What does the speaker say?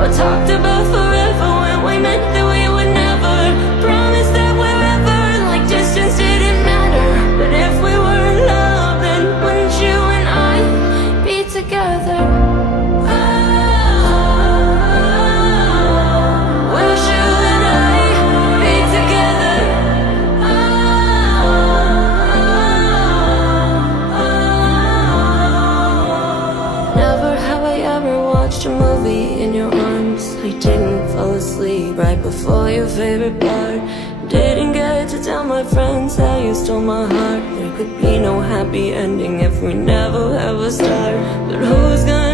or talked about forever when we meant that we would never. Promised that wherever, like distance didn't matter. But if we were in love, then wouldn't you and I be together? Wish you and I be together. Never have I ever watched a movie in your arms. I didn't fall asleep right before your favorite part. Didn't get to tell my friends how you stole my heart. There could be no happy ending if we never ever start. But who's gonna